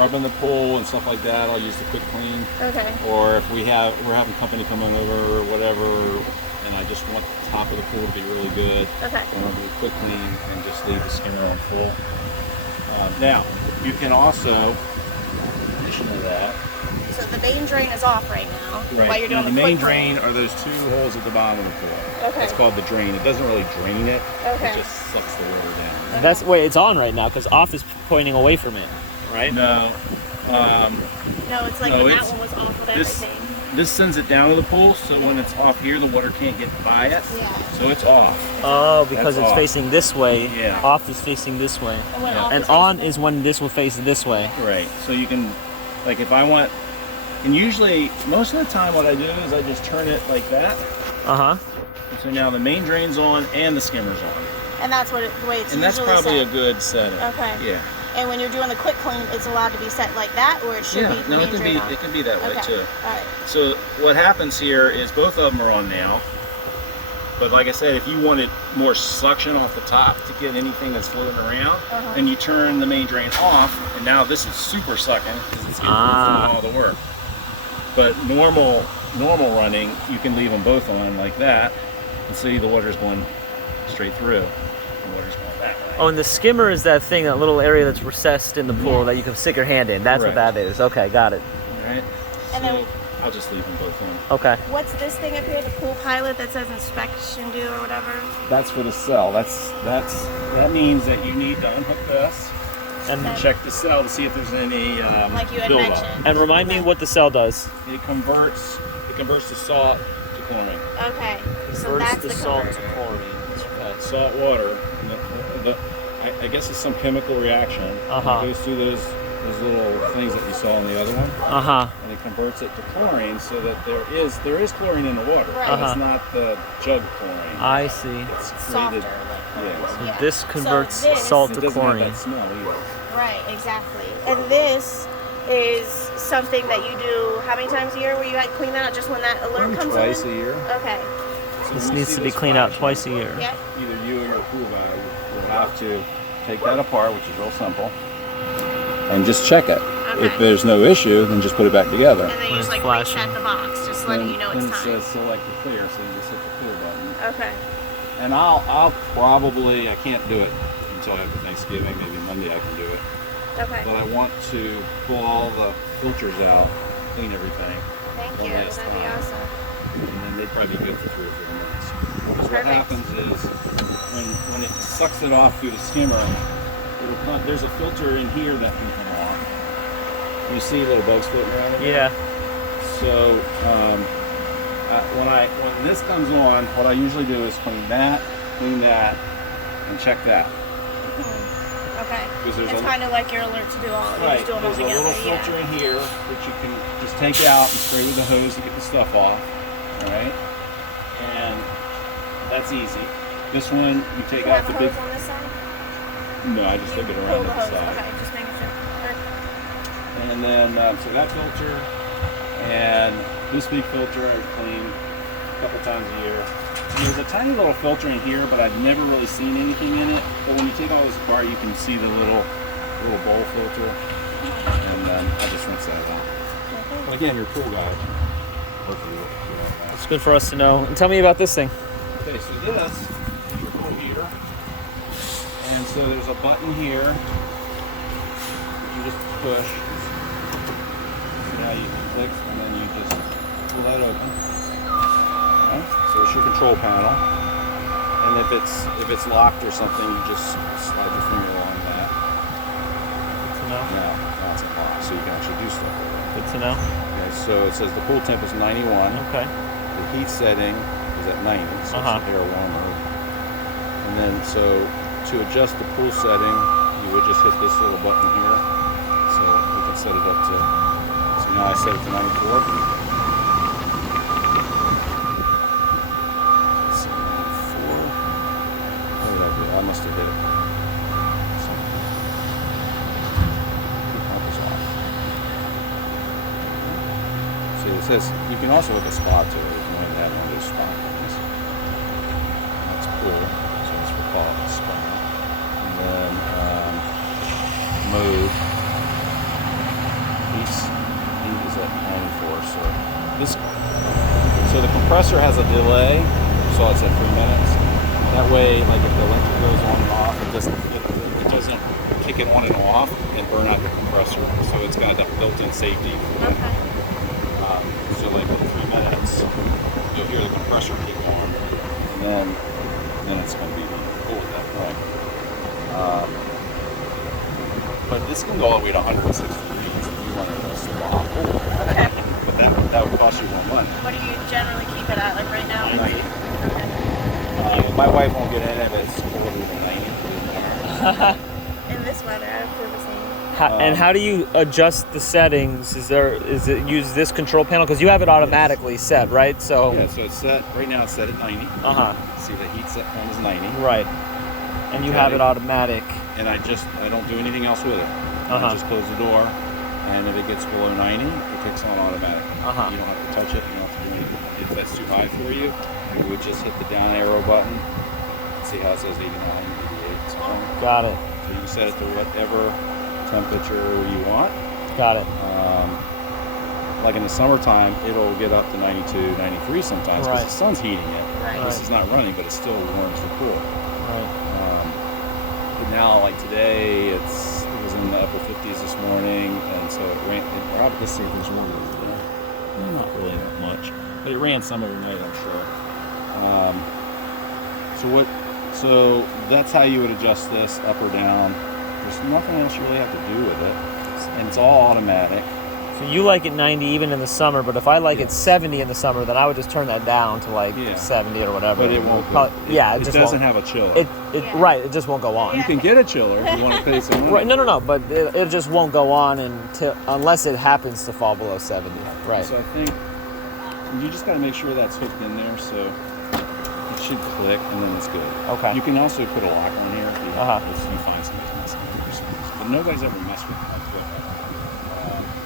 scrubbing the pool and stuff like that, I'll use the quick clean. Okay. Or if we're having company coming over or whatever, and I just want the top of the pool to be really good, Okay. then I'll do a quick clean and just leave the skimmer on full. Now, you can also, in addition to that, So the main drain is off right now. right. While you're Now, doing the the main quick clean. drain are those 2 holes at the bottom of the pool. Okay. It's called the drain. It doesn't really drain it. Okay. It just sucks the water down. That's wait, it's on right now because off is pointing away from it, right? No. No, it's like No, when that it's- one was off with this- everything. This sends it down to the pool, so when it's off here, the water can't get by it. Yeah. So it's off. Oh, because That's it's off. facing this way. Yeah. Off is facing this way. And when Yeah. off And is on facing- is when this will face this way. Right. So you can, like, if I want, and usually most of the time, what I do is I just turn it like that. Uh-huh. So now the main drain's on and the skimmer's on, And that's what the way it's and that's usually probably set. a good setting. Okay. Yeah. And when you're doing the quick clean, it's allowed to be set like that, or it should Yeah. be the No, main it can drain be. on? It can be that way Okay. too. All right. So what happens here is both of them are on now. But like I said, if you wanted more suction off the top to get anything that's floating around, then you turn the main drain off, and now this is super sucking because it's getting doing all the work. But normal running, you can leave them both on like that, and see the water's going straight through. The water's going that way. Oh, and the skimmer is that thing, that little area that's recessed in the pool that you can stick your hand in. That's what Correct. that is. Okay, got it. All right. And So then- I'll just leave them both on. Okay. What's this thing up here, the pool pilot that says inspection due or whatever? That's for the cell. That means that you need to unhook this And Okay. check the cell to see if there's any Like you had buildup. mentioned. and remind me what the cell does. It converts the salt to chlorine. Okay. So that's the converter. chlorine. Salt water. I guess it's some chemical reaction. Uh-huh. It goes through those little things that you saw in the other one, Uh-huh. and it converts it to chlorine, so that there is chlorine in the water. Right. But Uh-huh. it's not the jug chlorine. I see. It's Softer. created. Like, Yeah. yeah. This converts So this- salt It to doesn't have chlorine. that smell either. Right, exactly. And this is something that you do how many times a year where you like clean that out just when that alert comes Twice on? a year. Okay. So This when you needs see to be this cleaned out flashing, twice a year. Yeah. Either you or your pool guy will have to take that apart, which is real simple, and just check it. Okay. If there's no issue, then just put it back together. And then you When just it's like flashing. reset the box, just letting you know then it's it time. says select the clear, so you just hit the clear button. Okay. And I'll probably, I can't do it until after Thanksgiving, maybe Monday I can do it. Okay. But I want to pull all the filters out, clean everything, Thank one you. last That'd be time. awesome. and then they'd probably be good for 3 or 4 months. Because what Perfect. happens is, when it sucks it off through the skimmer, there's a filter in here that can come off. You see little bugs floating around in there? Yeah. So when this comes on, what I usually do is clean that, and check that. Okay. Because there's It's a- kind of like your alert to do all. You Right, just do them all there's a together. little filter in here that you can just take out and spray with the hose to get the stuff off. All right, and that's easy. This one you take You out have the a big. hose on this side? No, I just You take it pull around the the hose. side. Okay, just making sure. Perfect. And then, so that filter and this big filter I clean a couple times a year. And there's a tiny little filter in here, but I've never really seen anything in it. But when you take all this apart, you can see the little bowl filter, and I just rinse that out. But again, your pool guy. Hopefully you'll have that. It's good for us to know. And tell me about this thing. Okay, so this is your pool heater, and so there's a button here. You just push. See how you click, and then you just pull that open. Okay, so it's your control panel, and if it's locked or something, you just slide your finger along that. Good to know. Now it's unlocked, so you can actually do stuff with it. Good to know. Okay, so it says the pool temp is 91. Okay. The heat setting is at 90, so Uh-huh. it's air warmer. And then, so to adjust the pool setting, you would just hit this little button here. So we can set it up to, so now I set it to 94. So 94. What did I do? I must have hit it. So, pump is off. See, it says you can also hook a spot to it if you wanted to have one of those spot things. That's pull, so that's for call it spin. And then mode. 94. So this, so the compressor has a delay. So it's at 3 minutes. That way, like if the electric goes on and off, it doesn't kick it on and off and burn out the compressor. So it's got that built-in safety. Okay. So like at 3 minutes, you'll hear the compressor kick on, and then it's going to be cool at that point. But this can go all the way to 106 degrees if you want to stop. Okay. But that would cost you more money. What do you generally keep it at? Like right now? 90. Okay. My wife won't get in it, but it's colder than 90. In this weather, I feel the same. And how do you adjust the settings? Is it use this control panel? Because you have it automatically set, right? So. Yeah, so it's set, right now it's set at 90. See the heat set point is 90. Right. And you have it automatic. And I don't do anything else with it. I just close the door, and if it gets below 90, it kicks on automatic. You don't have to touch it, you don't have to do anything. If that's too high for you, you would just hit the down arrow button. See how it says 89, 88, something. Got it. So you can set it to whatever temperature you want. Got it. Like in the summertime, it'll get up to 92, 93 sometimes because the sun's heating it. Right. This is not running, but it still warms the pool. Right. But now, like today, it was in the upper 50s this morning, and so it ran. Let's see if there's warmer today. Not really that much, but it ran some overnight, I'm sure. So that's how you would adjust this up or down. There's nothing else you really have to do with it, and it's all automatic. So you like it 90 even in the summer, but if I like it 70 in the summer, then I would just turn that down to like 70 or whatever. But it won't. It just doesn't won't. have a chiller. Right. It just won't go on. You can get a chiller if you want to pay some money. Right. No. But it just won't go on unless it happens to fall below 70. Right. So I think you just got to make sure that's hooked in there, so it should click, and then it's good. Okay. You can also put a lock on here if you find something messing with it. But nobody's ever messed with it.